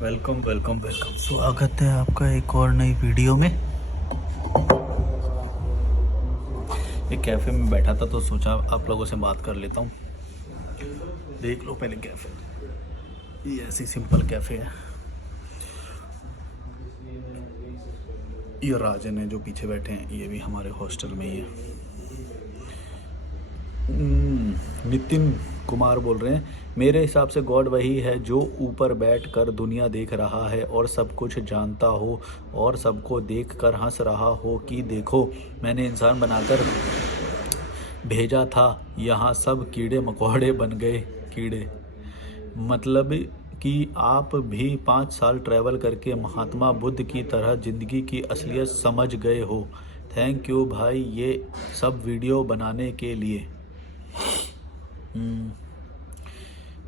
Welcome welcome welcome, स्वागत है आपका एक और नई वीडियो में। एक कैफ़े में बैठा था तो सोचा आप लोगों से बात कर लेता हूँ। देख लो पहले कैफ़े, ये ऐसी सिंपल कैफ़े है। ये राजन है जो पीछे बैठे हैं, ये भी हमारे हॉस्टल में ही है। नितिन कुमार बोल रहे हैं, मेरे हिसाब से गॉड वही है जो ऊपर बैठकर दुनिया देख रहा है और सब कुछ जानता हो और सबको देखकर हंस रहा हो कि देखो मैंने इंसान बनाकर भेजा था, यहाँ सब कीड़े मकोड़े बन गए। कीड़े मतलब कि आप भी 5 साल ट्रैवल करके महात्मा बुद्ध की तरह ज़िंदगी की असलियत समझ गए हो। थैंक यू भाई ये सब वीडियो बनाने के लिए।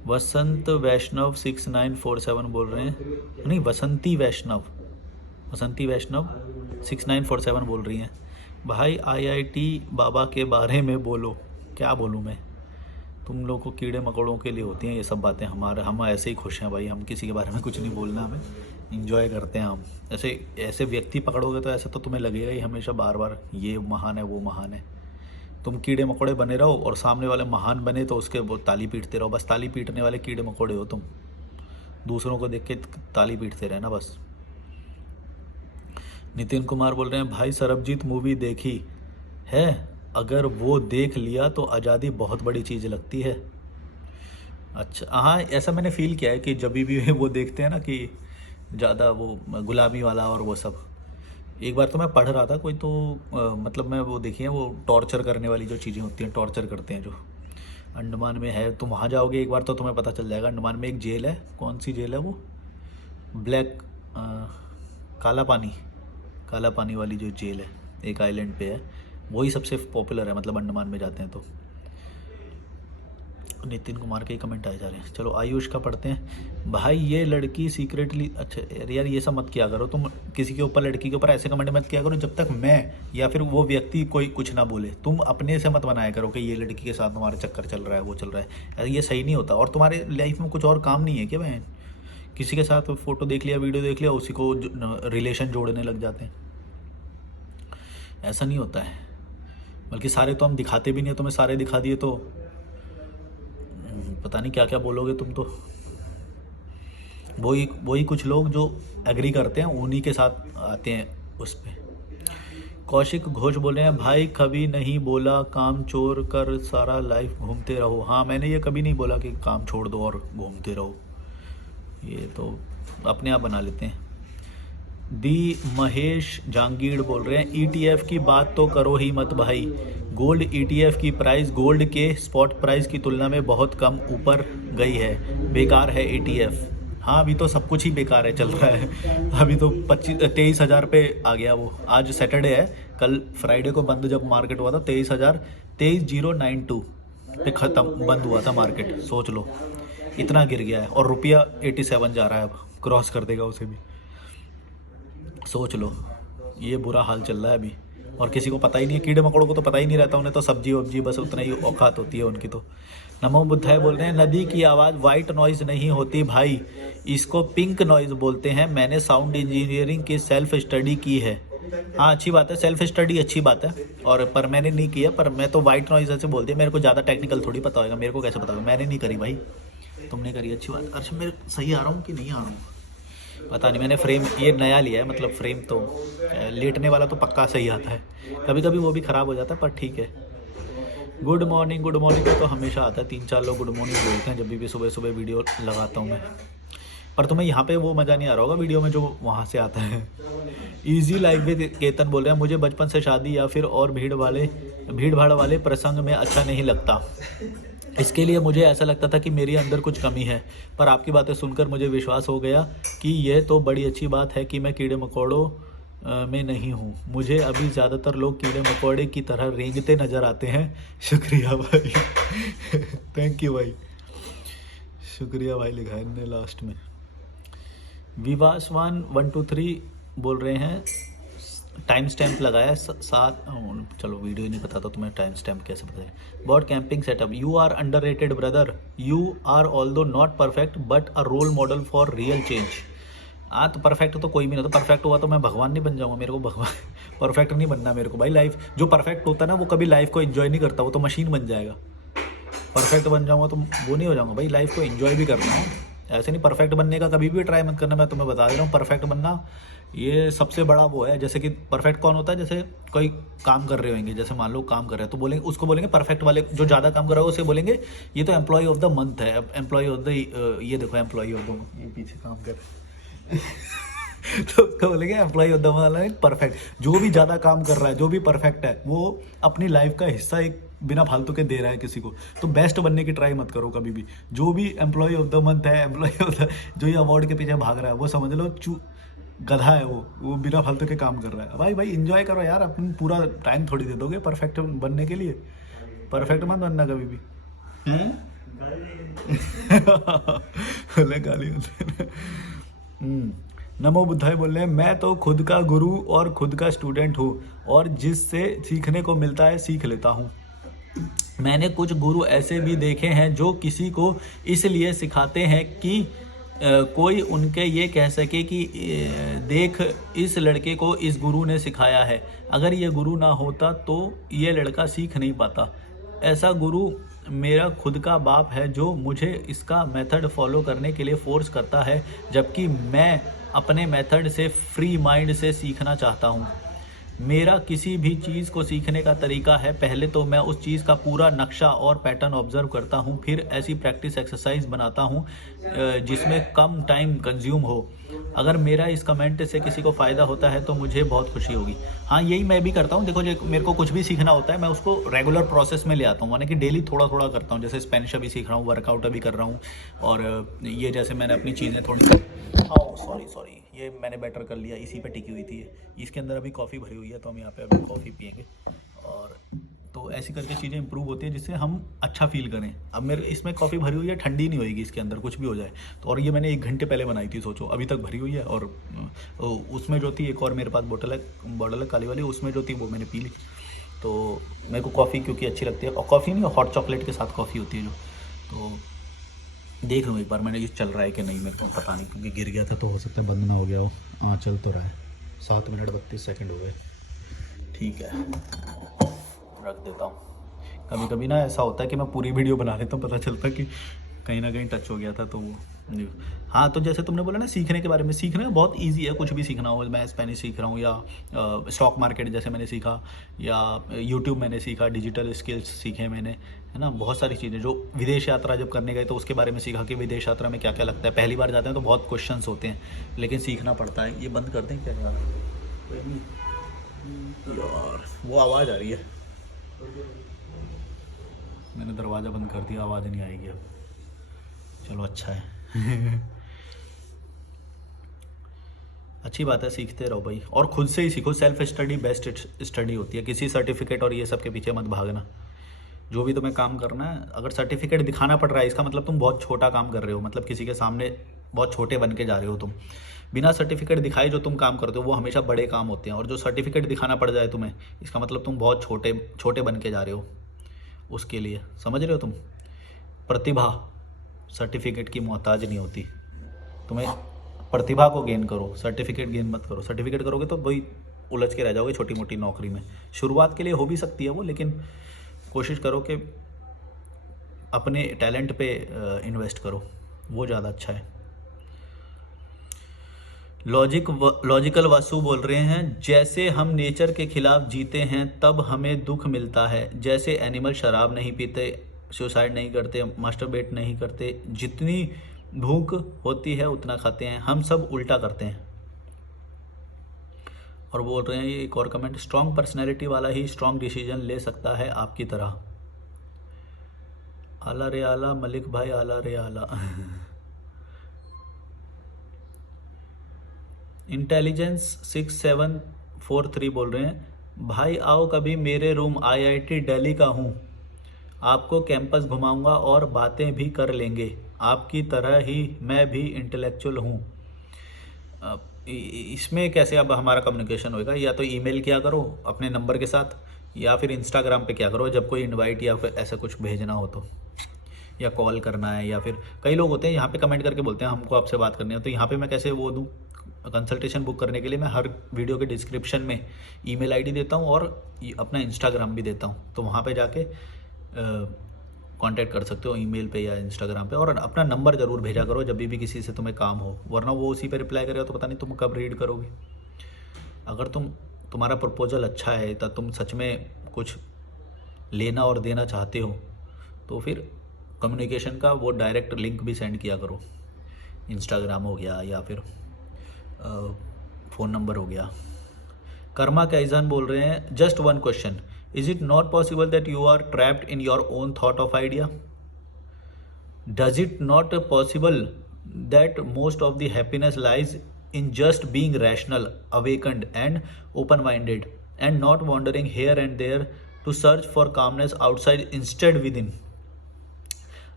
वसंत वैष्णव 6947 बोल रहे हैं, नहीं वसंती वैष्णव 6947 बोल रही हैं। भाई आईआईटी बाबा के बारे में बोलो। क्या बोलूँ मैं, तुम लोग को कीड़े मकोड़ों के लिए होती हैं ये सब बातें। हम ऐसे ही खुश हैं भाई, हम किसी के बारे में कुछ नहीं बोलना, हमें इंजॉय करते हैं हम। ऐसे व्यक्ति पकड़ोगे तो ऐसे तो तुम्हें लगेगा ही हमेशा बार बार ये महान है वो महान है। तुम कीड़े मकोड़े बने रहो और सामने वाले महान बने तो उसके वो ताली पीटते रहो। बस ताली पीटने वाले कीड़े मकोड़े हो तुम, दूसरों को देख के ताली पीटते रहना बस। नितिन कुमार बोल रहे हैं, भाई सरबजीत मूवी देखी है? अगर वो देख लिया तो आज़ादी बहुत बड़ी चीज़ लगती है। अच्छा हाँ, ऐसा मैंने फील किया है कि जब भी वो देखते हैं ना कि ज़्यादा वो गुलामी वाला और वो सब। एक बार तो मैं पढ़ रहा था कोई तो मतलब मैं वो देखी है, वो टॉर्चर करने वाली जो चीज़ें होती हैं, टॉर्चर करते हैं जो अंडमान में है। तुम वहाँ जाओगे एक बार तो तुम्हें पता चल जाएगा। अंडमान में एक जेल है, कौन सी जेल है वो, ब्लैक काला पानी वाली जो जेल है एक आइलैंड पे है, वही सबसे पॉपुलर है मतलब अंडमान में जाते हैं तो। नितिन कुमार के कमेंट आए जा रहे हैं। चलो आयुष का पढ़ते हैं। भाई ये लड़की सीक्रेटली, अच्छा यार ये सब मत किया करो तुम, किसी के ऊपर लड़की के ऊपर ऐसे कमेंट मत किया करो जब तक मैं या फिर वो व्यक्ति कोई कुछ ना बोले। तुम अपने से मत बनाया करो कि ये लड़की के साथ तुम्हारा चक्कर चल रहा है वो चल रहा है, ये सही नहीं होता। और तुम्हारे लाइफ में कुछ और काम नहीं है क्या बहन? किसी के साथ फ़ोटो देख लिया, वीडियो देख लिया, उसी को रिलेशन जोड़ने लग जाते हैं। ऐसा नहीं होता है। बल्कि सारे तो हम दिखाते भी नहीं, तुम्हें सारे दिखा दिए तो पता नहीं क्या क्या बोलोगे तुम तो। वही कुछ लोग जो एग्री करते हैं उन्हीं के साथ आते हैं उस पर। कौशिक घोष बोल रहे हैं, भाई कभी नहीं बोला काम छोड़ कर सारा लाइफ घूमते रहो। हाँ मैंने ये कभी नहीं बोला कि काम छोड़ दो और घूमते रहो, ये तो अपने आप बना लेते हैं। दी महेश जहांगीर बोल रहे हैं, ईटीएफ की बात तो करो ही मत भाई। गोल्ड ईटीएफ की प्राइस गोल्ड के स्पॉट प्राइस की तुलना में बहुत कम ऊपर गई है, बेकार है ईटीएफ। हाँ अभी तो सब कुछ ही बेकार है, चल रहा है। अभी तो 23,000 पे आ गया वो। आज सैटरडे है, कल फ्राइडे को बंद जब मार्केट हुआ था 23,092 पे ख़त्म बंद हुआ था मार्केट। सोच लो इतना गिर गया है। और रुपया 87 जा रहा है, अब क्रॉस कर देगा उसे भी। सोच लो ये बुरा हाल चल रहा है अभी। और किसी को पता ही नहीं है, कीड़े मकोड़ों को तो पता ही नहीं रहता, उन्हें तो सब्जी वब्जी बस उतना ही औकात होती है उनकी तो। नमो बुद्धाय बोल रहे हैं, नदी की आवाज़ वाइट नॉइज़ नहीं होती भाई, इसको पिंक नॉइज़ बोलते हैं। मैंने साउंड इंजीनियरिंग की सेल्फ स्टडी की है। हाँ अच्छी बात है, सेल्फ स्टडी अच्छी बात है, और पर मैंने नहीं किया। पर मैं तो वाइट नॉइज़ ऐसे बोलती है, मेरे को ज़्यादा टेक्निकल थोड़ी पता होगा, मेरे को कैसे पता होगा? मैंने नहीं करी भाई, तुमने करी, अच्छी बात। अच्छा मेरे सही आ रहा हूँ कि नहीं आ रहा हूँ पता नहीं। मैंने फ्रेम ये नया लिया है, मतलब फ्रेम तो लेटने वाला तो पक्का सही आता है, कभी कभी वो भी ख़राब हो जाता है पर ठीक है। गुड मॉर्निंग का तो हमेशा आता है, 3-4 लोग गुड मॉर्निंग बोलते हैं जब भी सुबह सुबह वीडियो लगाता हूँ मैं। पर तुम्हें यहाँ पे वो मज़ा नहीं आ रहा होगा वीडियो में जो वहाँ से आता है। ईजी लाइफ विद केतन बोल रहे हैं, मुझे बचपन से शादी या फिर और भीड़ भाड़ वाले प्रसंग में अच्छा नहीं लगता। इसके लिए मुझे ऐसा लगता था कि मेरे अंदर कुछ कमी है, पर आपकी बातें सुनकर मुझे विश्वास हो गया कि यह तो बड़ी अच्छी बात है कि मैं कीड़े मकोड़ों में नहीं हूँ। मुझे अभी ज़्यादातर लोग कीड़े मकोड़े की तरह रेंगते नज़र आते हैं। शुक्रिया भाई। थैंक यू भाई, शुक्रिया भाई लिखा है इनने लास्ट में। विवासवान 123 बोल रहे हैं, टाइम स्टैम्प लगाया साथ। चलो वीडियो ही नहीं पता तो तुम्हें टाइम स्टैम्प कैसे पता है? Bought camping setup, you are underrated brother, you are although not perfect but a role model for real change. हाँ तो परफेक्ट तो कोई भी नहीं, तो परफेक्ट हुआ तो मैं भगवान नहीं बन जाऊंगा, मेरे को भगवान परफेक्ट नहीं बनना मेरे को भाई। लाइफ जो परफेक्ट होता है ना वो कभी लाइफ को एंजॉय नहीं करता, वो तो मशीन बन जाएगा। परफेक्ट बन जाऊंगा तो वो नहीं हो जाऊंगा भाई, लाइफ को एंजॉय भी करना है। ऐसे नहीं, परफेक्ट बनने का कभी भी ट्राई मत करना, मैं तुम्हें बता दे रहा हूँ। परफेक्ट बनना ये सबसे बड़ा वो है। जैसे कि परफेक्ट कौन होता है, जैसे कोई काम कर रहे होंगे, जैसे मान लो काम कर रहे हैं तो बोलेंगे, उसको बोलेंगे परफेक्ट वाले, जो ज़्यादा काम कर रहा है उसे बोलेंगे ये तो एम्प्लॉय ऑफ द मंथ है, एम्प्लॉय ऑफ द, ये देखो एम्प्लॉय ऑफ द मंथ, ये पीछे काम कर रहे हैं तो उसको बोलेंगे employ of the month. Perfect जो भी ज़्यादा काम कर रहा है, जो भी परफेक्ट है, वो अपनी लाइफ का हिस्सा एक बिना फालतू के दे रहा है किसी को। तो बेस्ट बनने की ट्राई मत करो कभी भी। जो भी एम्प्लॉय ऑफ द मंथ है, एम्प्लॉय ऑफ द, जो ये अवार्ड के पीछे भाग रहा है, वो समझ लो गधा है, वो बिना फालतू के काम कर रहा है। भाई इंजॉय करो यार, अपन पूरा टाइम थोड़ी दे दोगे परफेक्ट बनने के लिए। परफेक्ट मत बनना कभी भी। बोले गाली नमो बुद्धाय बोल रहे हैं, मैं तो खुद का गुरु और खुद का स्टूडेंट हूँ, और जिससे सीखने को मिलता है सीख लेता हूँ। मैंने कुछ गुरु ऐसे भी देखे हैं जो किसी को इसलिए सिखाते हैं कि कोई उनके ये कह सके कि देख इस लड़के को इस गुरु ने सिखाया है, अगर ये गुरु ना होता तो ये लड़का सीख नहीं पाता। ऐसा गुरु मेरा खुद का बाप है जो मुझे इसका मेथड फॉलो करने के लिए फोर्स करता है, जबकि मैं अपने मेथड से फ्री माइंड से सीखना चाहता हूँ। मेरा किसी भी चीज़ को सीखने का तरीका है, पहले तो मैं उस चीज़ का पूरा नक्शा और पैटर्न ऑब्जर्व करता हूँ, फिर ऐसी प्रैक्टिस एक्सरसाइज बनाता हूँ जिसमें कम टाइम कंज्यूम हो। अगर मेरा इस कमेंट से किसी को फ़ायदा होता है तो मुझे बहुत खुशी होगी। हाँ यही मैं भी करता हूँ। देखो जो मेरे को कुछ भी सीखना होता है मैं उसको रेगुलर प्रोसेस में ले आता हूँ, माने कि डेली थोड़ा थोड़ा करता हूँ। जैसे स्पेनिश अभी सीख रहा हूँ, वर्कआउट अभी कर रहा हूँ, और ये जैसे मैंने अपनी चीज़ें थोड़ी, सॉरी ये मैंने बेटर कर लिया, इसी पे टिकी हुई थी ये। इसके अंदर अभी कॉफ़ी भरी हुई है तो हम यहाँ पे अभी कॉफ़ी पियेंगे, और तो ऐसी करके चीज़ें इंप्रूव होती है जिससे हम अच्छा फील करें। अब मेरे इसमें कॉफ़ी भरी हुई है, ठंडी नहीं होएगी इसके अंदर कुछ भी हो जाए तो। और ये मैंने 1 घंटे पहले बनाई थी, सोचो अभी तक भरी हुई है। और उसमें जो थी एक और मेरे पास बॉटल है काली वाली, उसमें जो थी वो मैंने पी ली। तो मेरे को कॉफ़ी क्योंकि अच्छी लगती है, और कॉफ़ी नहीं, हॉट चॉकलेट के साथ कॉफ़ी होती है जो। तो देख लूँ एक बार मैंने ये चल रहा है कि नहीं, मेरे को पता नहीं, क्योंकि गिर गया था तो हो सकता है बंद ना हो गया हो। हाँ चल तो रहा है, 7 मिनट 32 सेकंड हो गए। ठीक है रख देता हूँ। कभी कभी ना ऐसा होता है कि मैं पूरी वीडियो बना लेता हूँ, पता चलता कि कहीं ना कहीं टच हो गया था तो वो। हाँ तो जैसे तुमने बोला ना सीखने के बारे में, सीखना बहुत इजी है, कुछ भी सीखना हो। मैं स्पेनिश सीख रहा हूँ, या स्टॉक मार्केट जैसे मैंने सीखा, या यूट्यूब मैंने सीखा, डिजिटल स्किल्स सीखे मैंने, है ना। बहुत सारी चीज़ें जो विदेश यात्रा जब करने गए तो उसके बारे में सीखा कि विदेश यात्रा में क्या क्या लगता है। पहली बार जाते हैं तो बहुत क्वेश्चंस होते हैं, लेकिन सीखना पड़ता है। ये बंद कर दें क्या यार, वो आवाज़ आ रही है, मैंने दरवाज़ा बंद कर दिया, आवाज़ नहीं आएगी अब। चलो अच्छा है अच्छी बात है, सीखते रहो भाई, और खुद से ही सीखो। सेल्फ स्टडी बेस्ट स्टडी होती है, किसी सर्टिफिकेट और ये सब के पीछे मत भागना। जो भी तुम्हें काम करना है, अगर सर्टिफिकेट दिखाना पड़ रहा है इसका मतलब तुम बहुत छोटा काम कर रहे हो, मतलब किसी के सामने बहुत छोटे बन के जा रहे हो तुम। बिना सर्टिफिकेट दिखाए जो तुम काम करते हो वो हमेशा बड़े काम होते हैं, और जो सर्टिफिकेट दिखाना पड़ जाए तुम्हें, इसका मतलब तुम बहुत छोटे बन के जा रहे हो उसके लिए। समझ रहे हो तुम? प्रतिभा सर्टिफिकेट की मोहताज नहीं होती। तुम्हें प्रतिभा को गेन करो, सर्टिफिकेट गेन मत करो। सर्टिफिकेट करोगे तो वही उलझ के रह जाओगे छोटी मोटी नौकरी में। शुरुआत के लिए हो भी सकती है वो, लेकिन कोशिश करो कि अपने टैलेंट पे इन्वेस्ट करो, वो ज़्यादा अच्छा है। लॉजिकल वासु बोल रहे हैं, जैसे हम नेचर के खिलाफ जीते हैं तब हमें दुख मिलता है। जैसे एनिमल शराब नहीं पीते, सुसाइड नहीं करते, मास्टरबेट नहीं करते, जितनी भूख होती है उतना खाते हैं, हम सब उल्टा करते हैं। और बोल रहे हैं ये एक और कमेंट, स्ट्रॉन्ग पर्सनैलिटी वाला ही स्ट्रॉन्ग डिसीजन ले सकता है आपकी तरह। आला रे आला मलिक भाई, आला रे आला इंटेलिजेंस 6743 बोल रहे हैं, भाई आओ कभी मेरे रूम, IIT दिल्ली का हूँ, आपको कैंपस घुमाऊंगा और बातें भी कर लेंगे। आपकी तरह ही मैं भी इंटेलेक्चुअल हूँ। इसमें कैसे अब हमारा कम्युनिकेशन होएगा? या तो ईमेल किया करो अपने नंबर के साथ, या फिर इंस्टाग्राम पे क्या करो जब कोई इनवाइट या फिर ऐसा कुछ भेजना हो तो, या कॉल करना है। या फिर कई लोग होते हैं यहाँ पे कमेंट करके बोलते हैं हमको आपसे बात करनी है, तो यहाँ पे मैं कैसे वो दूँ, कंसल्टेशन बुक करने के लिए मैं हर वीडियो के डिस्क्रिप्शन में ईमेल आईडी देता हूँ और अपना इंस्टाग्राम भी देता हूँ, तो वहाँ पे जाके कांटेक्ट कर सकते हो ईमेल पे या इंस्टाग्राम पे। और अपना नंबर ज़रूर भेजा करो जब भी किसी से तुम्हें काम हो, वरना वो उसी पे रिप्लाई करेगा तो पता नहीं तुम कब रीड करोगे। अगर तुम्हारा प्रपोजल अच्छा है तो तुम सच में कुछ लेना और देना चाहते हो तो फिर कम्युनिकेशन का वो डायरेक्ट लिंक भी सेंड किया करो, इंस्टाग्राम हो गया या फिर फ़ोन नंबर हो गया। कर्मा कैजन बोल रहे हैं, just one question, is it not possible that you are trapped in your own thought of idea? Does it not possible that most of the happiness lies in just being rational, awakened and open-minded and not wandering here and there to search for calmness outside, instead within?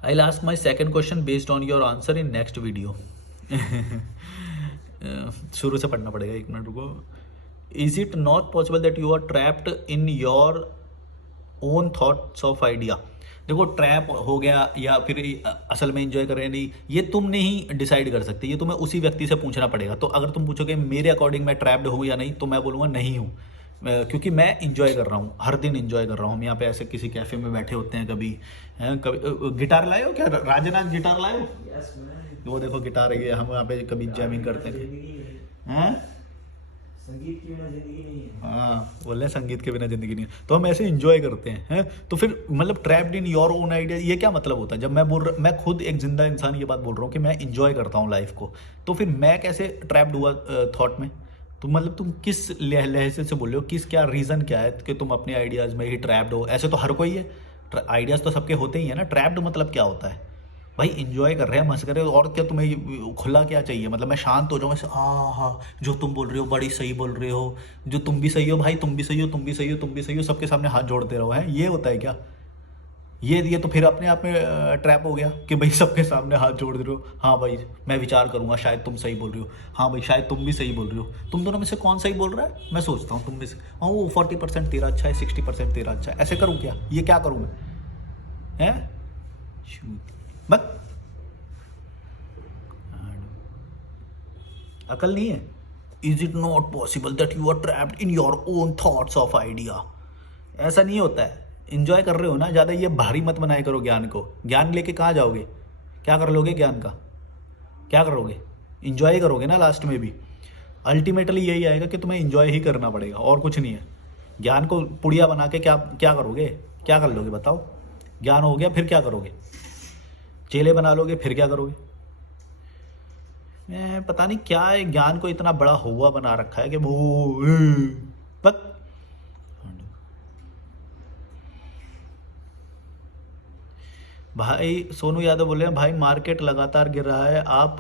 I'll ask my second question based on your answer in next video. शुरू से पढ़ना पड़ेगा, एक minute रुको। Is it not possible that you are trapped in your own thoughts of idea? देखो, trap हो गया या फिर असल में इंजॉय कर रहे हैं नहीं, ये तुम नहीं डिसाइड कर सकते, ये तुम्हें उसी व्यक्ति से पूछना पड़ेगा। तो अगर तुम पूछोगे मेरे अकॉर्डिंग मैं ट्रैप्ड हूँ या नहीं, तो मैं बोलूँगा नहीं हूँ, क्योंकि मैं इंजॉय कर रहा हूँ, हर दिन इंजॉय कर रहा हूँ। हम यहाँ पे ऐसे किसी कैफ़े में बैठे होते हैं, कभी गिटार लाए हो क्या राजन? आज गिटार लाए हो? वो देखो गिटार है, हम यहाँ पे कभी जैमिंग करते हैं। संगीत के बिना जिंदगी नहीं है। हाँ, बोले संगीत के बिना जिंदगी नहीं है, तो हम ऐसे इंजॉय करते हैं। तो फिर मतलब trapped in your own idea, ये क्या मतलब होता है? जब मैं खुद एक जिंदा इंसान ये बात बोल रहा हूँ कि मैं इंजॉय करता हूँ लाइफ को, तो फिर मैं कैसे ट्रैप्ड हुआ थॉट में? तो मतलब तुम किस लहजे से बोल रहे हो, क्या रीज़न क्या है कि तुम अपने आइडियाज़ में ही ट्रैप्ड हो? ऐसे तो हर कोई है, आइडियाज़ तो सबके होते ही है ना। ट्रैप्ड मतलब क्या होता है भाई? इंजॉय कर रहे हैं, मस्त कर रहे हो, और क्या तुम्हें खुला क्या चाहिए? मतलब मैं शांत हो जाऊँ ऐसे, हाँ जो तुम बोल रहे हो बड़ी सही बोल रहे हो, जो तुम भी सही हो भाई, तुम भी सही हो, तुम भी सही हो, तुम भी सही हो, सबके सामने हाथ जोड़ते रहो, है ये होता है क्या? ये तो फिर अपने आप में ट्रैप हो गया कि भाई सबके सामने हाथ जोड़ रहे हो। हाँ भाई मैं विचार करूंगा, शायद तुम सही बोल रहे हो, हाँ भाई शायद तुम भी सही बोल रहे हो। तुम दोनों में से कौन सही बोल रहा है? मैं सोचता हूँ तुम में से, हाँ वो 40% तेरा अच्छा है, 60% तेरा अच्छा है। ऐसे करूँ क्या? ये क्या करूँ मैं? है बस अकल नहीं है। Is it not possible that you are trapped in your own thoughts of idea? ऐसा नहीं होता है। इंजॉय कर रहे हो ना, ज़्यादा ये भारी मत बनाया करो ज्ञान को। ज्ञान लेके कहाँ जाओगे? क्या कर लोगे ज्ञान का? क्या करोगे? इंजॉय करोगे ना लास्ट में भी। अल्टीमेटली यही आएगा कि तुम्हें इंजॉय ही करना पड़ेगा और कुछ नहीं है। ज्ञान को पुड़िया बना के क्या करोगे? क्या कर लोगे बताओ? ज्ञान हो गया फिर क्या करोगे? चेले बना लोगे फिर क्या करोगे? मैं पता नहीं क्या है, ज्ञान को इतना बड़ा हुआ बना रखा है कि वो बस। भाई सोनू यादव बोले हैं, भाई मार्केट लगातार गिर रहा है, आप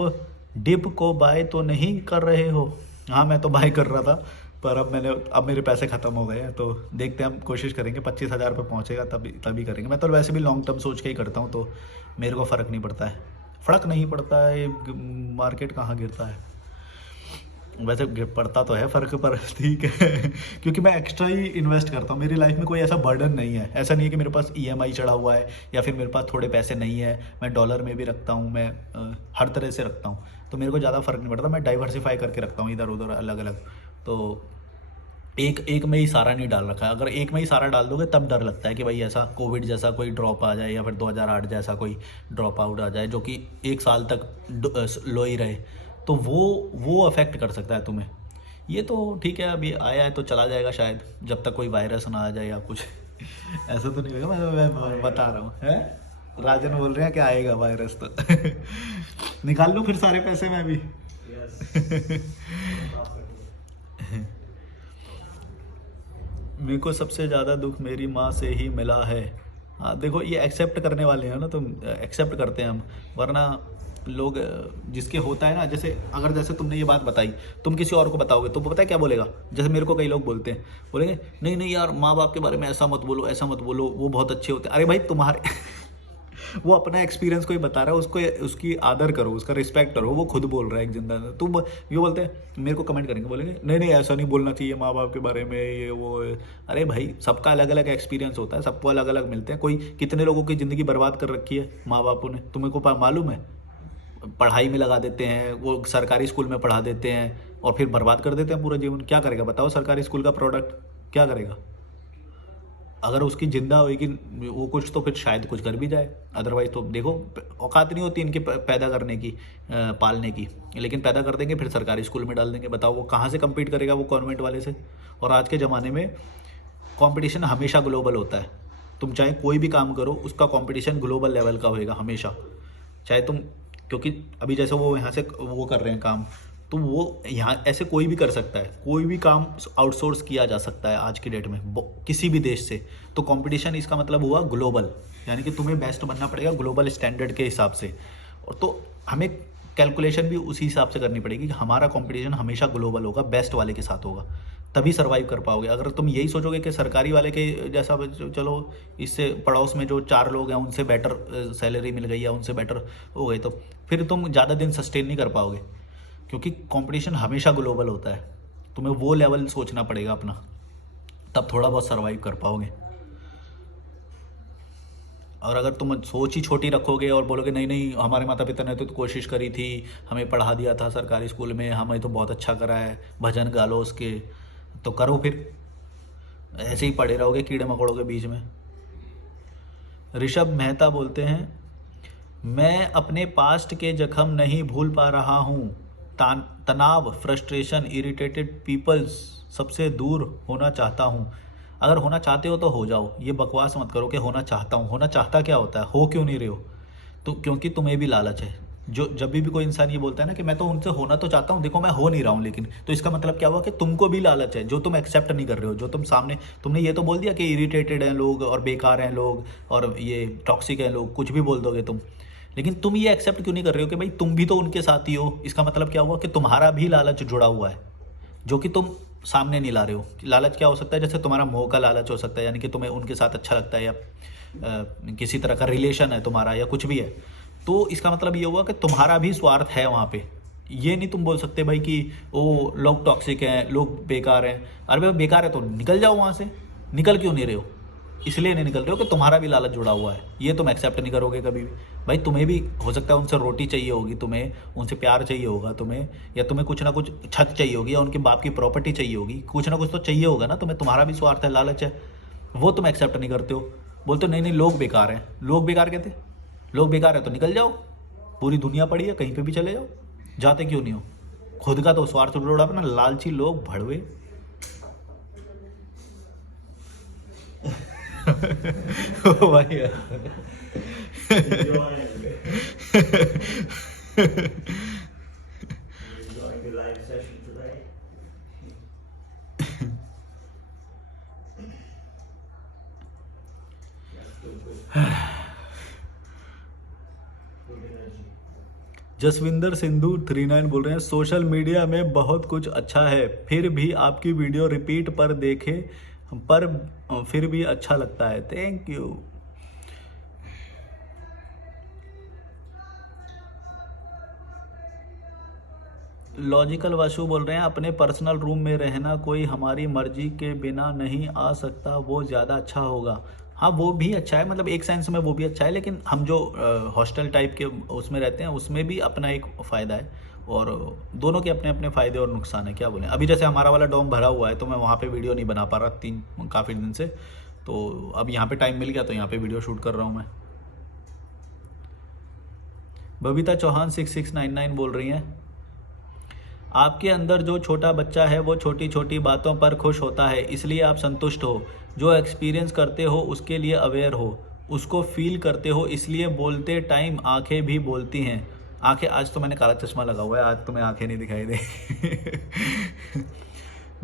डिप को बाय तो नहीं कर रहे हो? हाँ मैं तो बाय कर रहा था, पर अब मेरे पैसे ख़त्म हो गए हैं, तो देखते हैं, हम कोशिश करेंगे 25,000 पे पहुँचेगा तभी करेंगे। मैं तो वैसे भी लॉन्ग टर्म सोच के ही करता हूँ, तो मेरे को फ़र्क नहीं पड़ता है, मार्केट कहाँ गिरता है। वैसे पड़ता तो है फ़र्क, पर ठीक है क्योंकि मैं एक्स्ट्रा ही इन्वेस्ट करता हूँ। मेरी लाइफ में कोई ऐसा बर्डन नहीं है। ऐसा नहीं है कि मेरे पास EMI चढ़ा हुआ है या फिर मेरे पास थोड़े पैसे नहीं है। मैं डॉलर में भी रखता हूँ, मैं हर तरह से रखता हूँ, तो मेरे को ज़्यादा फ़र्क नहीं पड़ता। मैं डाइवर्सिफाई करके रखता हूँ इधर उधर अलग अलग। तो एक में ही सारा नहीं डाल रखा है। अगर एक में ही सारा डाल दोगे तब डर लगता है कि भाई ऐसा कोविड जैसा कोई ड्रॉप आ जाए या फिर 2008 जैसा कोई ड्रॉप आउट आ जाए जो कि 1 साल तक लो ही रहे, तो वो अफेक्ट कर सकता है तुम्हें। ये तो ठीक है, अभी आया है तो चला जाएगा शायद, जब तक कोई वायरस ना आ जाए या कुछ ऐसा तो नहीं होगा। मैं बता रहा हूँ, है राजन बोल रहे हैं कि आएगा वायरस तो निकाल लूँ फिर सारे पैसे मैं भी मेरे को सबसे ज़्यादा दुख मेरी माँ से ही मिला है। हाँ देखो, ये एक्सेप्ट करने वाले हैं ना, तो एक्सेप्ट करते हैं हम, वरना लोग जिसके होता है ना, जैसे तुमने ये बात बताई, तुम किसी और को बताओगे तो वो पता है क्या बोलेगा? जैसे मेरे को कई लोग बोलते हैं, बोलेंगे नहीं नहीं यार माँ बाप के बारे में ऐसा मत बोलो, ऐसा मत बोलो, वो बहुत अच्छे होते हैं। अरे भाई तुम्हारे वो अपना एक्सपीरियंस कोई बता रहा है, उसकी आदर करो, उसका रिस्पेक्ट करो। वो खुद बोल रहा है एक जिंदा, तुम ये बोलते हैं, मेरे को कमेंट करेंगे, बोलेंगे नहीं नहीं ऐसा नहीं बोलना चाहिए माँ बाप के बारे में, ये वो। अरे भाई सबका अलग अलग एक्सपीरियंस होता है, सबको अलग अलग मिलते हैं। कोई कितने लोगों की ज़िंदगी बर्बाद कर रखी है माँ बापों ने, तुम्हें को मालूम है? पढ़ाई में लगा देते हैं, वो सरकारी स्कूल में पढ़ा देते हैं और फिर बर्बाद कर देते हैं पूरा जीवन। क्या करेगा बताओ सरकारी स्कूल का प्रोडक्ट, क्या करेगा? अगर उसकी जिंदा होगी वो कुछ तो फिर शायद कुछ कर भी जाए, अदरवाइज तो देखो औकात नहीं होती इनकी पैदा करने की, पालने की, लेकिन पैदा कर देंगे फिर सरकारी स्कूल में डाल देंगे। बताओ वो कहाँ से कम्पीट करेगा वो कॉन्वेंट वाले से? और आज के ज़माने में कंपटीशन हमेशा ग्लोबल होता है। तुम चाहे कोई भी काम करो उसका कंपटीशन ग्लोबल लेवल का होएगा हमेशा, चाहे तुम, क्योंकि अभी जैसे वो यहाँ से वो कर रहे हैं काम, तो वो यहाँ ऐसे कोई भी कर सकता है, कोई भी काम आउटसोर्स किया जा सकता है आज की डेट में किसी भी देश से। तो कंपटीशन इसका मतलब हुआ ग्लोबल, यानी कि तुम्हें बेस्ट बनना पड़ेगा ग्लोबल स्टैंडर्ड के हिसाब से। और तो हमें कैलकुलेशन भी उसी हिसाब से करनी पड़ेगी कि हमारा कंपटीशन हमेशा ग्लोबल होगा, बेस्ट वाले के साथ होगा, तभी सर्वाइव कर पाओगे। अगर तुम यही सोचोगे कि सरकारी वाले के जैसा चलो इससे पड़ोस में जो 4 लोग हैं उनसे बेटर सैलरी मिल गई या उनसे बेटर हो गए, तो फिर तुम ज़्यादा दिन सस्टेन नहीं कर पाओगे, क्योंकि कंपटीशन हमेशा ग्लोबल होता है। तुम्हें वो लेवल सोचना पड़ेगा अपना, तब थोड़ा बहुत सर्वाइव कर पाओगे। और अगर तुम सोच ही छोटी रखोगे और बोलोगे नहीं नहीं हमारे माता पिता ने तो कोशिश करी थी, हमें पढ़ा दिया था सरकारी स्कूल में, हमें तो बहुत अच्छा करा है, भजन गा लो उसके, तो करो फिर, ऐसे ही पड़े रहोगे कीड़े मकोड़ों के बीच में। ऋषभ मेहता बोलते हैं, मैं अपने पास्ट के जख्म नहीं भूल पा रहा हूँ। तनाव, फ्रस्ट्रेशन, इरिटेटेड पीपल्स सबसे दूर होना चाहता हूँ। अगर होना चाहते हो तो हो जाओ, ये बकवास मत करो कि होना चाहता हूँ। होना चाहता क्या होता है? हो क्यों नहीं रहे हो? तो क्योंकि तुम्हें भी लालच है। जो जब भी कोई इंसान ये बोलता है ना कि मैं तो उनसे होना तो चाहता हूँ, देखो मैं हो नहीं रहा हूँ लेकिन, तो इसका मतलब क्या हुआ कि तुमको भी लालच है, जो तुम एक्सेप्ट नहीं कर रहे हो। जो तुम सामने, तुमने ये तो बोल दिया कि इरिटेटेड हैं लोग और बेकार हैं लोग और ये टॉक्सिक हैं लोग, कुछ भी बोल दोगे तुम, लेकिन तुम ये एक्सेप्ट क्यों नहीं कर रहे हो कि भाई तुम भी तो उनके साथ ही हो? इसका मतलब क्या हुआ कि तुम्हारा भी लालच जुड़ा हुआ है, जो कि तुम सामने नहीं ला रहे हो। लालच क्या हो सकता है? जैसे तुम्हारा मोह का लालच हो सकता है, यानी कि तुम्हें उनके साथ अच्छा लगता है, या किसी तरह का रिलेशन है तुम्हारा, या कुछ भी है। तो इसका मतलब ये हुआ कि तुम्हारा भी स्वार्थ है वहाँ पे। ये नहीं तुम बोल सकते भाई कि ओ लोग टॉक्सिक हैं, लोग बेकार हैं। अरे भाई बेकार है तो निकल जाओ वहाँ से। निकल क्यों नहीं रहे हो? इसलिए नहीं निकल रहे हो कि तुम्हारा भी लालच जुड़ा हुआ है, ये तुम एक्सेप्ट नहीं करोगे कभी भी। भाई तुम्हें भी हो सकता है उनसे रोटी चाहिए होगी, तुम्हें उनसे प्यार चाहिए होगा तुम्हें, या तुम्हें कुछ ना कुछ छत चाहिए होगी, या उनके बाप की प्रॉपर्टी चाहिए होगी, कुछ ना कुछ तो चाहिए होगा ना तुम्हें। तुम्हारा भी स्वार्थ है, लालच है, वो तुम एक्सेप्ट नहीं करते हो। बोलते हो नहीं नहीं लोग बेकार हैं। लोग बेकार कहते? लोग बेकार है तो निकल जाओ, पूरी दुनिया पड़ी है, कहीं पे भी चले जाओ। जाते क्यों नहीं हो? खुद का तो स्वार्थ जुड़ा अपना, लालची लोग, भड़वे। ओ भाई यार। Enjoying the live session today. That's good. Good energy. Jaswinder Sindhu 39 बोल रहे हैं, सोशल मीडिया में बहुत कुछ अच्छा है, फिर भी आपकी वीडियो रिपीट पर देखे पर फिर भी अच्छा लगता है। Thank you. लॉजिकल वाशु बोल रहे हैं, अपने पर्सनल रूम में रहना, कोई हमारी मर्जी के बिना नहीं आ सकता, वो ज़्यादा अच्छा होगा। हाँ वो भी अच्छा है, मतलब एक सेंस में वो भी अच्छा है, लेकिन हम जो हॉस्टल टाइप के उसमें रहते हैं उसमें भी अपना एक फ़ायदा है, और दोनों के अपने अपने फ़ायदे और नुकसान है। क्या बोलें, अभी जैसे हमारा वाला डॉम भरा हुआ है तो मैं वहाँ पे वीडियो नहीं बना पा रहा काफ़ी दिन से, तो अब यहाँ पे टाइम मिल गया तो यहाँ पे वीडियो शूट कर रहा हूँ मैं। बबीता चौहान 6699 बोल रही हैं, आपके अंदर जो छोटा बच्चा है वो छोटी छोटी बातों पर खुश होता है, इसलिए आप संतुष्ट हो। जो एक्सपीरियंस करते हो उसके लिए अवेयर हो, उसको फील करते हो, इसलिए बोलते टाइम आंखें भी बोलती हैं। आंखें, आज तो मैंने काला चश्मा लगा हुआ है, आज तुम्हें आंखें नहीं दिखाई दे।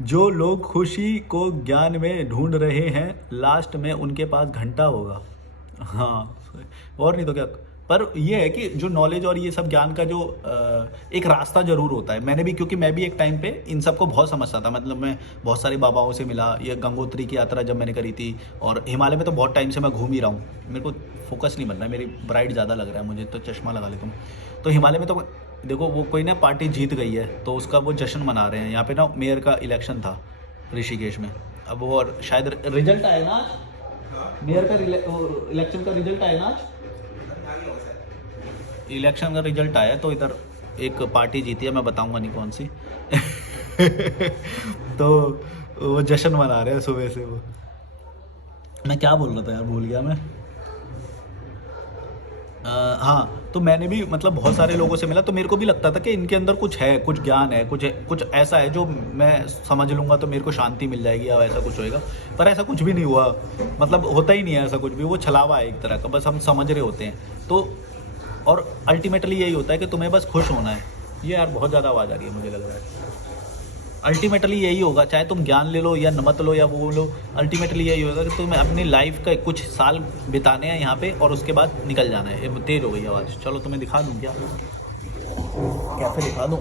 जो लोग खुशी को ज्ञान में ढूंढ रहे हैं, लास्ट में उनके पास घंटा होगा। हाँ और नहीं तो क्या। पर ये है कि जो नॉलेज और ये सब ज्ञान का जो एक रास्ता जरूर होता है। मैंने भी, क्योंकि मैं भी एक टाइम पे इन सब को बहुत समझता था, मतलब मैं बहुत सारे बाबाओं से मिला, ये गंगोत्री की यात्रा जब मैंने करी थी, और हिमालय में तो बहुत टाइम से मैं घूम ही रहा हूँ। मेरे को फोकस नहीं बन रहा है, मेरी ब्राइट ज़्यादा लग रहा है मुझे, तो चश्मा लगा लेता हूँ। तो हिमालय में तो देखो वो कोई ना पार्टी जीत गई है तो उसका वो जश्न मना रहे हैं। यहाँ पे ना मेयर का इलेक्शन था ऋषिकेश में, अब वो और शायद रिजल्ट आया ना आज, मेयर का इलेक्शन का रिजल्ट आया ना आज, इलेक्शन का रिजल्ट आया तो इधर एक पार्टी जीती है, मैं बताऊंगा नहीं कौन सी। तो वो जश्न मना रहे हैं सुबह से वो। मैं क्या बोल रहा था यार, भूल गया मैं। हाँ, तो मैंने भी मतलब बहुत सारे लोगों से मिला, तो मेरे को भी लगता था कि इनके अंदर कुछ है, कुछ ज्ञान है, कुछ ऐसा है जो मैं समझ लूँगा तो मेरे को शांति मिल जाएगी या ऐसा कुछ होएगा। पर ऐसा कुछ भी नहीं हुआ, मतलब होता ही नहीं है ऐसा कुछ भी, वो छलावा है एक तरह का, बस हम समझ रहे होते हैं। तो और अल्टीमेटली यही होता है कि तुम्हें बस खुश होना है। ये यार बहुत ज़्यादा आवाज़ आ रही है, मुझे लग रहा है। अल्टीमेटली यही होगा, चाहे तुम ज्ञान ले लो या मत लो या वो लो, अल्टीमेटली यही होगा कि तुम्हें अपनी लाइफ का कुछ साल बिताने हैं यहाँ पे और उसके बाद निकल जाना है। ये तेज़ हो गई आवाज़, चलो तुम्हें दिखा दूँ क्या, कैसे दिखा दूँ।